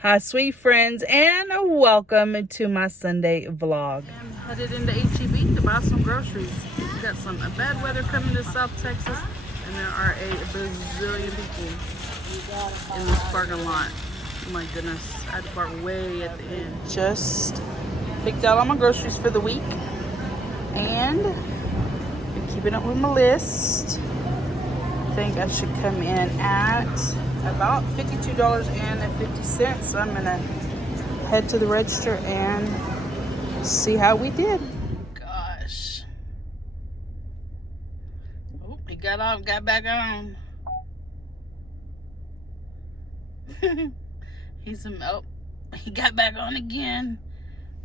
Hi, sweet friends, and welcome to my Sunday vlog. I'm headed into HEB to buy some groceries. We got some bad weather coming to South Texas, and there are a bazillion people in this parking lot. Oh my goodness, I had to park way at the end. Just picked out all my groceries for the week, and been keeping up with my list. I think I should come in at about $52.50. So I'm gonna head to the register and see how we did. Gosh. Oh, he got off, got back on. Oh, he got back on again.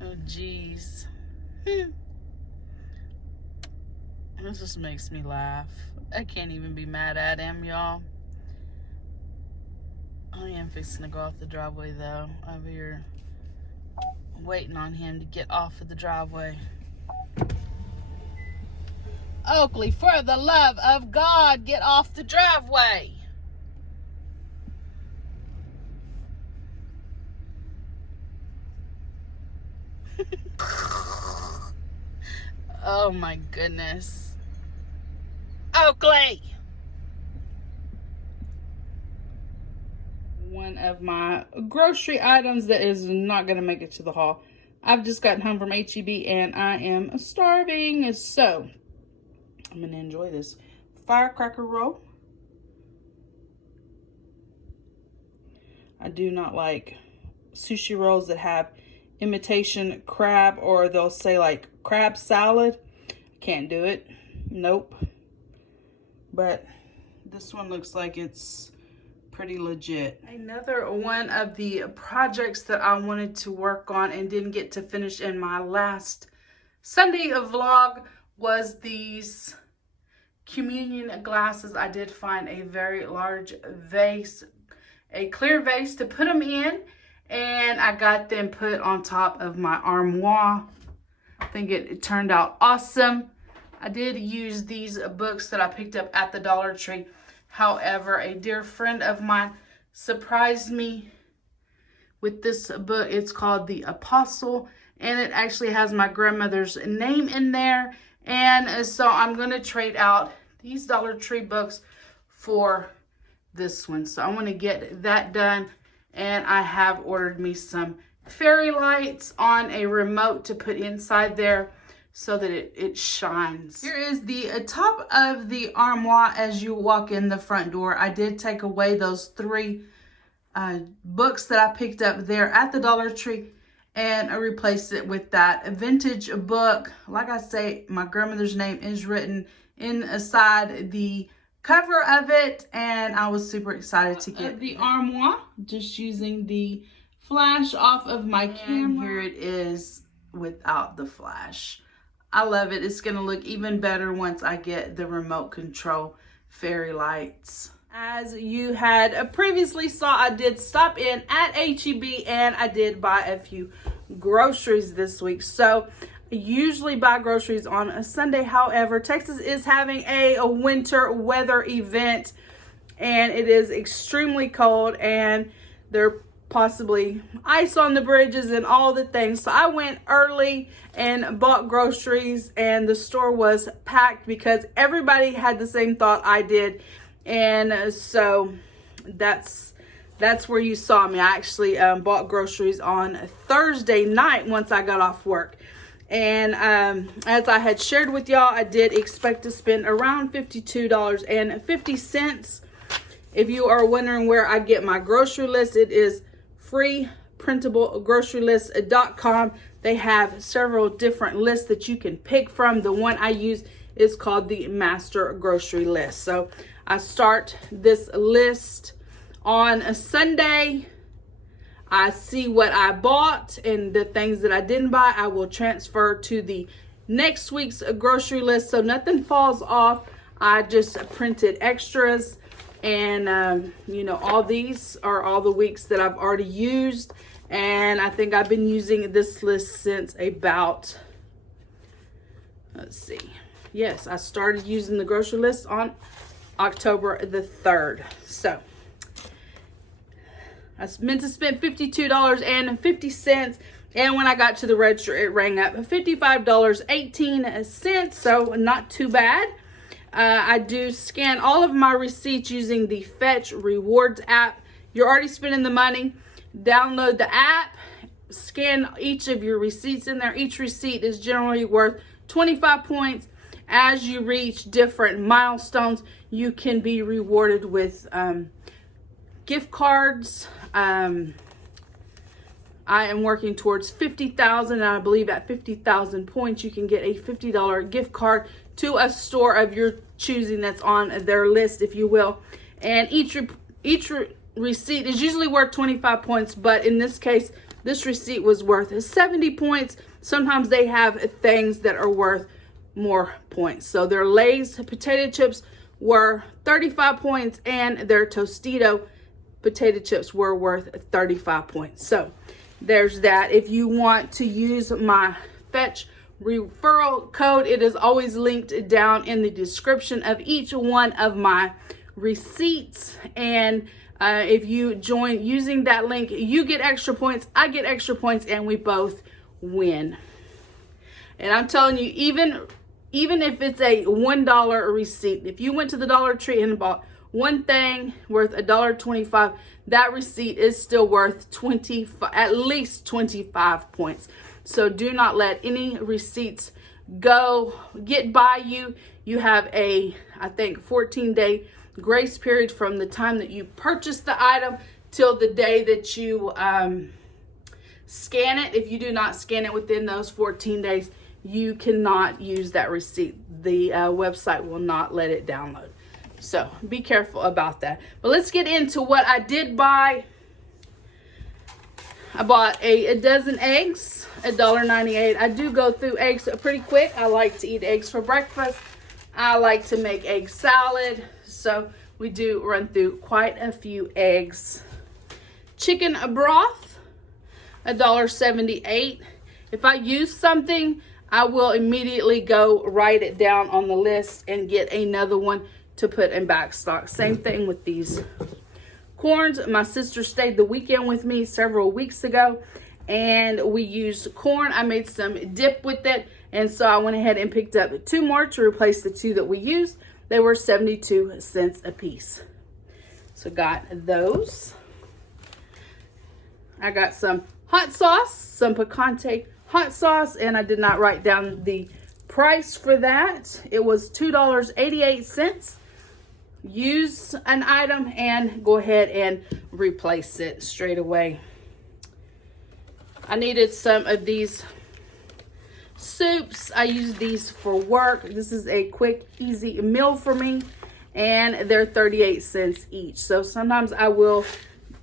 Oh, jeez. This just makes me laugh. I can't even be mad at him, y'all. I am fixing to go off the driveway though. I'm here waiting on him to get off of the driveway. Oakley, for the love of God, get off the driveway. Oh my goodness. Oakley! One of my grocery items that is not going to make it to the haul. I've just gotten home from HEB and I am starving. So I'm going to enjoy this firecracker roll. I do not like sushi rolls that have imitation crab, or they'll say like crab salad. Can't do it. Nope. But this one looks like it's pretty legit. Another one of the projects that I wanted to work on and didn't get to finish in my last Sunday vlog was these communion glasses. I did find a very large vase, a clear vase to put them in, and I got them put on top of my armoire. I think it turned out awesome. I did use these books that I picked up at the Dollar Tree. However, a dear friend of mine surprised me with this book. It's called The Apostle, and it actually has my grandmother's name in there. And so I'm going to trade out these Dollar Tree books for this one. So I want to get that done, and I have ordered me some fairy lights on a remote to put inside there so that it shines. Here is the top of the armoire as you walk in the front door. I did take away those three books that I picked up there at the Dollar Tree, and I replaced it with that vintage book. Like I say, my grandmother's name is written inside the cover of it, and I was super excited to get the armoire, just using the flash off of my camera. And here it is without the flash. I love it. It's going to look even better once I get the remote control fairy lights. As you had previously saw, I did stop in at HEB and I did buy a few groceries this week. So I usually buy groceries on a Sunday. However, Texas is having a winter weather event and it is extremely cold, and they're possibly ice on the bridges and all the things. So I went early and bought groceries, and the store was packed because everybody had the same thought I did. And so that's where you saw me. I actually bought groceries on Thursday night once I got off work. And as I had shared with y'all, I did expect to spend around $52.50. If you are wondering where I get my grocery list, it is freeprintablegrocerylist.com. They have several different lists that you can pick from. The one I use is called the Master Grocery List. So I start this list on a Sunday. I see what I bought, and the things that I didn't buy, I will transfer to the next week's grocery list. So nothing falls off. I just printed extras. And, you know, all these are all the weeks that I've already used. And I think I've been using this list since about, let's see. Yes, I started using the grocery list on October the 3rd. So I meant to spend $52.50. And when I got to the register, it rang up $55.18. So not too bad. I do scan all of my receipts using the Fetch Rewards app. You're already spending the money. Download the app. Scan each of your receipts in there. Each receipt is generally worth 25 points. As you reach different milestones, you can be rewarded with gift cards. I am working towards 50,000, and I believe at 50,000 points, you can get a $50 gift card to a store of your choosing that's on their list, if you will. And each receipt is usually worth 25 points, but in this case, this receipt was worth 70 points. Sometimes they have things that are worth more points. So their Lay's potato chips were 35 points, and their Tostito potato chips were worth 35 points. So there's that. If you want to use my Fetch referral code, it is always linked down in the description of each one of my receipts. And if you join using that link, you get extra points, I get extra points, and we both win. And I'm telling you, even if it's a $1 receipt, if you went to the Dollar Tree and bought one thing worth $1.25, that receipt is still worth at least 25 points. So do not let any receipts get by you. You have I think 14-day grace period from the time that you purchase the item till the day that you scan it. If you do not scan it within those 14 days, you cannot use that receipt. The website will not let it download. So be careful about that. But let's get into what I did buy. I bought a dozen eggs, $1.98. I do go through eggs pretty quick. I like to eat eggs for breakfast. I like to make egg salad. So we do run through quite a few eggs. Chicken broth, $1.78. If I use something, I will immediately go write it down on the list and get another one to put in back stock. Same thing with these corns. My sister stayed the weekend with me several weeks ago, and we used corn. I made some dip with it, and so I went ahead and picked up 2 more to replace the 2 that we used. They were 72 cents a piece. So got those. I got some hot sauce, some picante hot sauce, and I did not write down the price for that. It was $2.88. Use an item and go ahead and replace it straight away. I needed some of these soups. I use these for work. This is a quick, easy meal for me, and they're 38 cents each. So sometimes I will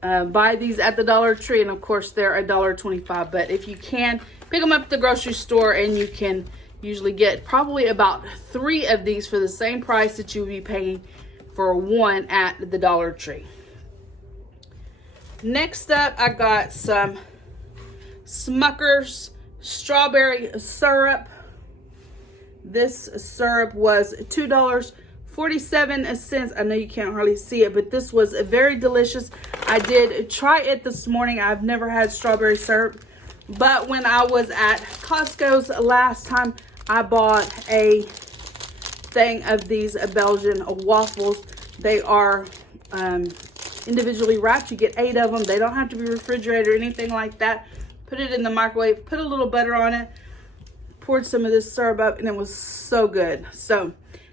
buy these at the Dollar Tree, and of course they're $1.25. But if you can, pick them up at the grocery store, and you can usually get probably about 3 of these for the same price that you would be paying for 1 at the Dollar Tree. Next up, I got some Smuckers strawberry syrup. This syrup was $2.47. I know you can't hardly see it, but this was very delicious. I did try it this morning. I've never had strawberry syrup, but when I was at Costco's last time, I bought a thing of these Belgian waffles. They are individually wrapped. You get 8 of them. They don't have to be refrigerated or anything like that. Put it in the microwave, put a little butter on it, poured some of this syrup up, and it was so good. So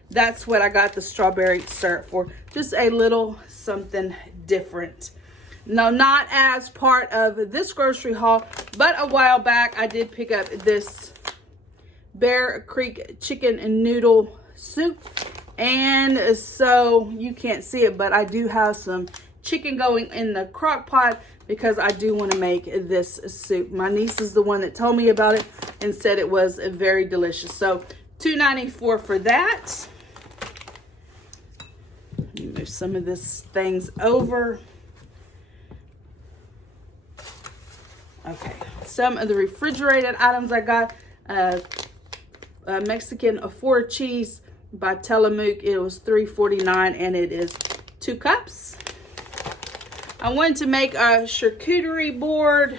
that's what I got the strawberry syrup for. Just a little something different. Now, not as part of this grocery haul, but a while back I did pick up this Bear Creek chicken and noodle soup. And so you can't see it, but I do have some chicken going in the crock pot because I do want to make this soup. My niece is the one that told me about it and said it was very delicious. So $2.94 for that. Let me move some of this things over. Okay, some of the refrigerated items I got. Mexican 4 cheese by Tillamook. It was $3.49, and it is 2 cups. I wanted to make a charcuterie board,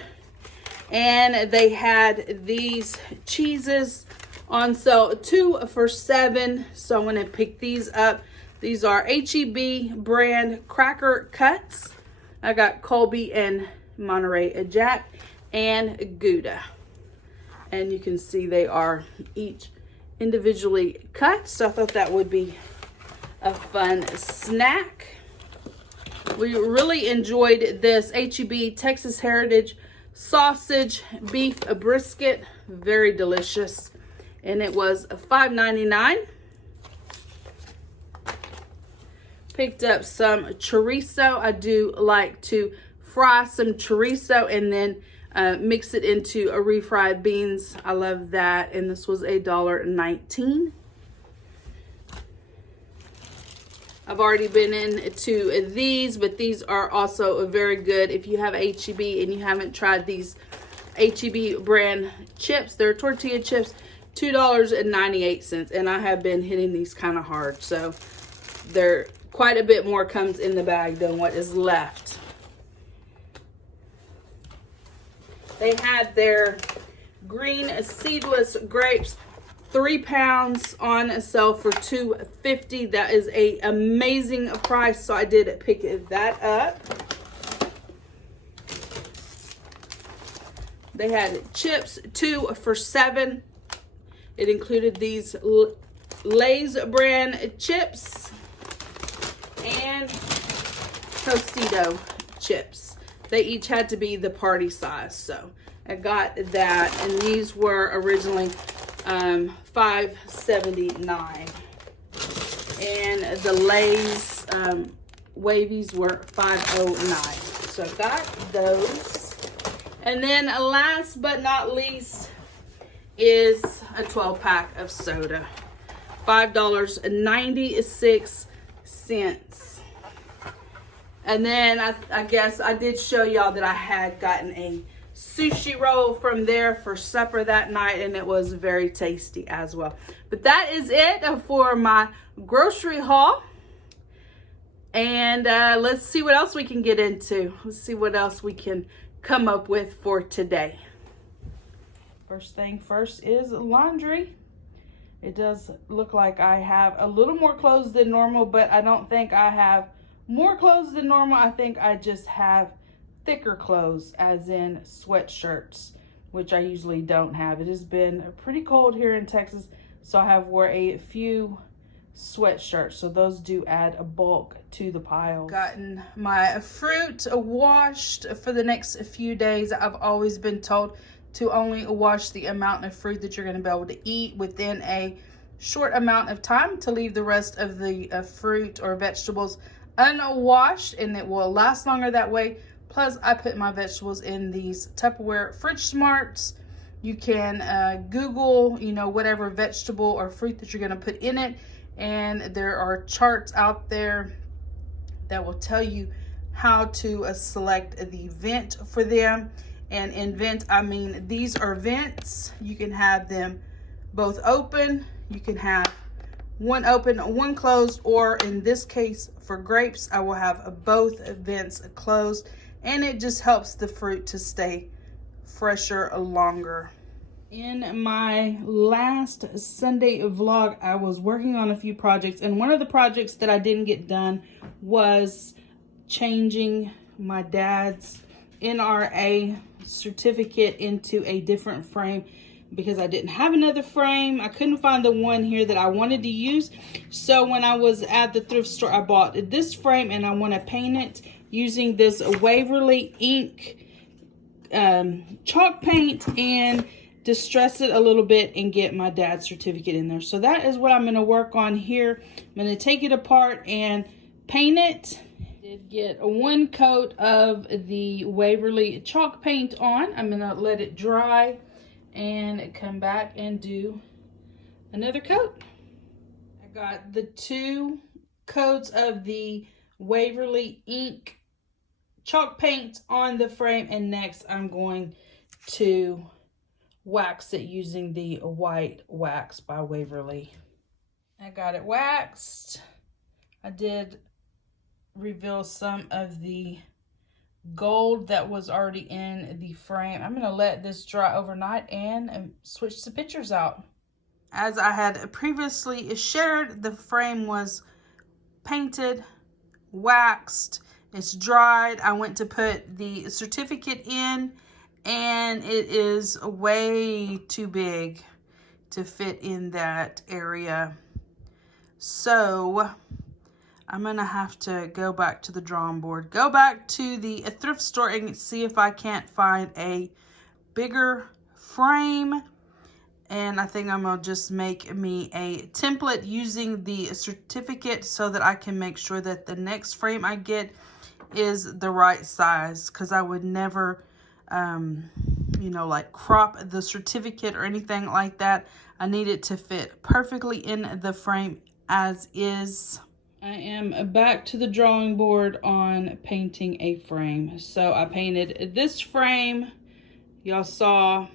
and they had these cheeses on sale, 2 for $7. So I'm gonna pick these up. These are HEB brand cracker cuts. I got Colby and Monterey Jack and Gouda. And you can see they are each individually cut. So I thought that would be a fun snack. We really enjoyed this HEB Texas Heritage Sausage Beef Brisket. Very delicious. And it was $5.99. Picked up some chorizo. I do like to fry some chorizo and then mix it into a refried beans. I love that. And this was $1.19. I've already been into these, but these are also very good. If you have HEB and you haven't tried these HEB brand chips, they're tortilla chips, $2.98. And I have been hitting these kind of hard. So they're quite a bit more comes in the bag than what is left. They had their green seedless grapes, 3 pounds on sale for $2.50. That is an amazing price, so I did pick that up. They had chips, 2 for $7. It included these Lay's brand chips and Tostito chips. They each had to be the party size, so I got that, and these were originally $5.79, and the Lay's wavies were $5.09. So I got those, and then last but not least is a 12-pack of soda, $5.96. And then I guess I did show y'all that I had gotten a sushi roll from there for supper that night, and it was very tasty as well. But that is it for my grocery haul. And let's see what else we can get into. Let's see what else we can come up with for today. First thing first is laundry. It does look like I have a little more clothes than normal, but I don't think I have more clothes than normal. I think I just have thicker clothes, as in sweatshirts, which I usually don't have. It has been pretty cold here in Texas, so I have wore a few sweatshirts, so those do add a bulk to the pile. Gotten my fruit washed for the next few days. I've always been told to only wash the amount of fruit that you're going to be able to eat within a short amount of time, to leave the rest of the fruit or vegetables unwashed, and it will last longer that way. Plus, I put my vegetables in these Tupperware Fridge Smarts. You can Google, whatever vegetable or fruit that you're going to put in it, and there are charts out there that will tell you how to select the vent for them. And in vent, I mean these are vents. You can have them both open. You can have one open, one closed, or in this case for grapes, I will have both vents closed, and it just helps the fruit to stay fresher longer. In my last Sunday vlog, I was working on a few projects, and one of the projects that I didn't get done was changing my dad's NRA certificate into a different frame, because I didn't have another frame. I couldn't find the one here that I wanted to use. So when I was at the thrift store, I bought this frame, and I want to paint it using this Waverly ink chalk paint and distress it a little bit and get my dad's certificate in there. So that is what I'm going to work on here. I'm going to take it apart and paint it. Did get one coat of the Waverly chalk paint on. I'm going to let it dry and come back and do another coat. I got the 2 coats of the Waverly ink chalk paint on the frame, and next I'm going to wax it using the white wax by Waverly. I got it waxed. I did reveal some of the gold that was already in the frame. I'm gonna let this dry overnight and switch the pictures out. As I had previously shared, the frame was painted, waxed, it's dried. I went to put the certificate in, and it is way too big to fit in that area. So I'm gonna have to go back to the drawing board, go back to the thrift store and see if I can't find a bigger frame. And I think I'm gonna just make me a template using the certificate so that I can make sure that the next frame I get is the right size, because I would never you know, like crop the certificate or anything like that. I need it to fit perfectly in the frame as is. I am back to the drawing board on painting a frame. So I painted this frame. Y'all saw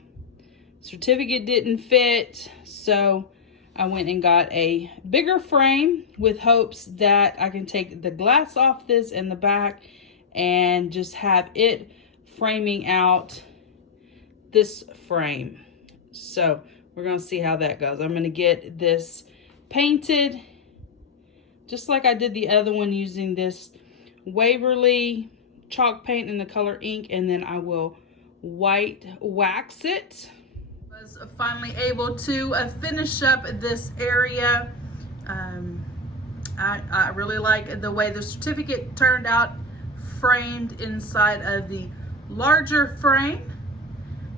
certificate didn't fit, so I went and got a bigger frame with hopes that I can take the glass off this in the back and just have it framing out this frame. So we're gonna see how that goes. I'm gonna get this painted just like I did the other one, using this Waverly chalk paint in the color ink, and then I will white wax it. I was finally able to finish up this area. I really like the way the certificate turned out, framed inside of the larger frame,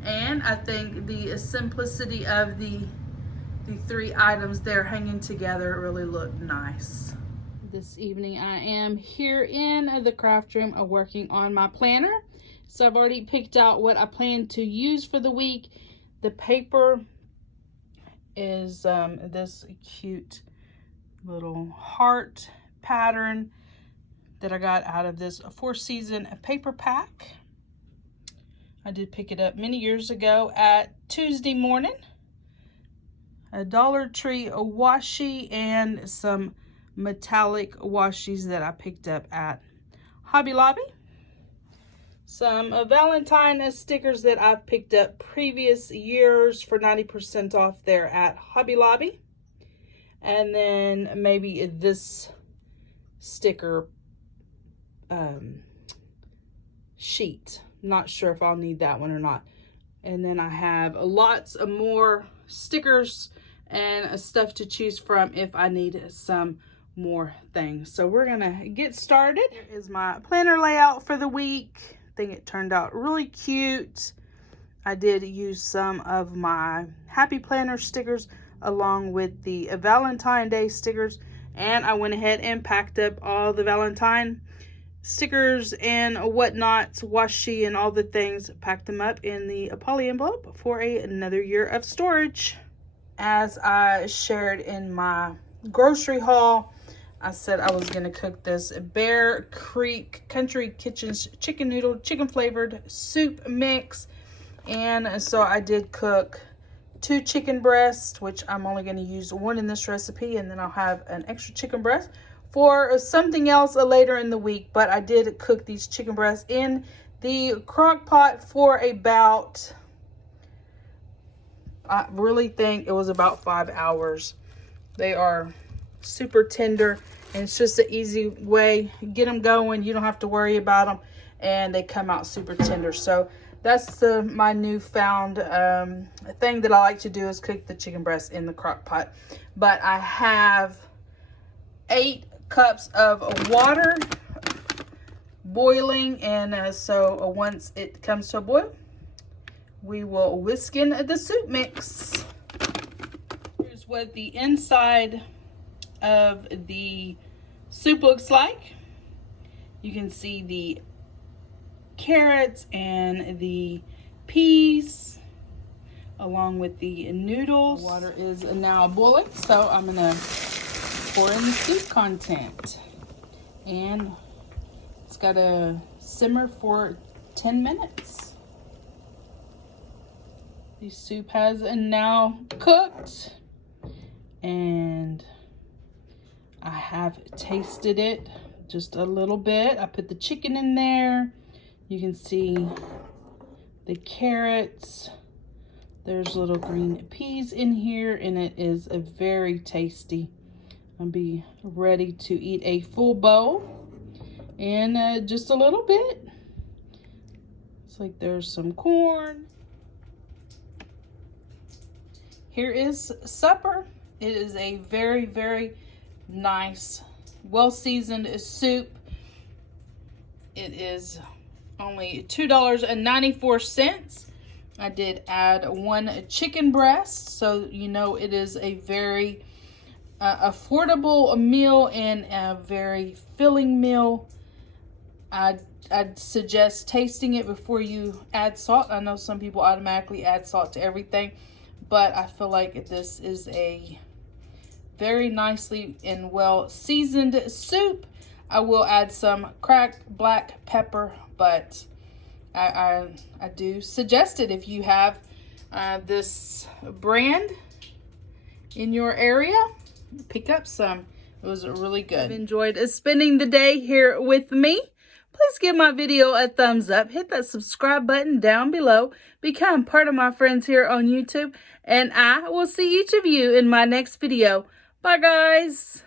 and I think the simplicity of the three items there hanging together really look nice. This evening I am here in the craft room working on my planner. So I've already picked out what I plan to use for the week. The paper is this cute little heart pattern that I got out of this 4-season paper pack. I did pick it up many years ago at Tuesday morning. A Dollar Tree washi and some metallic washies that I picked up at Hobby Lobby. Some Valentine stickers that I've picked up previous years for 90% off there at Hobby Lobby. And then maybe this sticker sheet. Not sure if I'll need that one or not. And then I have lots of more stickers and stuff to choose from if I need some more things. So we're gonna get started. Here is my planner layout for the week. I think it turned out really cute. I did use some of my Happy Planner stickers along with the Valentine Day stickers, and I went ahead and packed up all the Valentine stickers and whatnot, washi and all the things, packed them up in the poly envelope for another year of storage. As I shared in my grocery haul, I said I was gonna cook this Bear Creek Country Kitchen's chicken noodle, chicken flavored soup mix. And so I did cook 2 chicken breasts, which I'm only gonna use 1 in this recipe, and then I'll have an extra chicken breast for something else later in the week. But I did cook these chicken breasts in the crock pot for about, I really think it was about 5 hours. They are super tender, and it's just an easy way, get them going, you don't have to worry about them, and they come out super tender. So that's my newfound thing that I like to do, is cook the chicken breast in the crock pot. But I have 8 cups of water boiling, and so once it comes to a boil, we will whisk in the soup mix. Here's what the inside of the soup looks like. You can see the carrots and the peas along with the noodles. Water is now boiling, so I'm gonna pour in the soup content, and it's got to simmer for 10 minutes. The soup has now cooked, and I have tasted it just a little bit. I put the chicken in there, You can see the carrots. There's little green peas in here, and it is a very tasty. I'll be ready to eat a full bowl in just a little bit. It's like there's some corn. Here is supper. It is a very, very nice, well-seasoned soup. It is only $2.94. I did add 1 chicken breast, so you know it is a very affordable meal and a very filling meal. I'd suggest tasting it before you add salt. I know some people automatically add salt to everything, but I feel like this is a very nicely and well seasoned soup. I will add some cracked black pepper, but I do suggest it if you have this brand in your area. Pick up some. It was really good. I've enjoyed spending the day here with me. Please give my video a thumbs up. Hit that subscribe button down below. Become part of my friends here on YouTube. And I will see each of you in my next video. Bye, guys.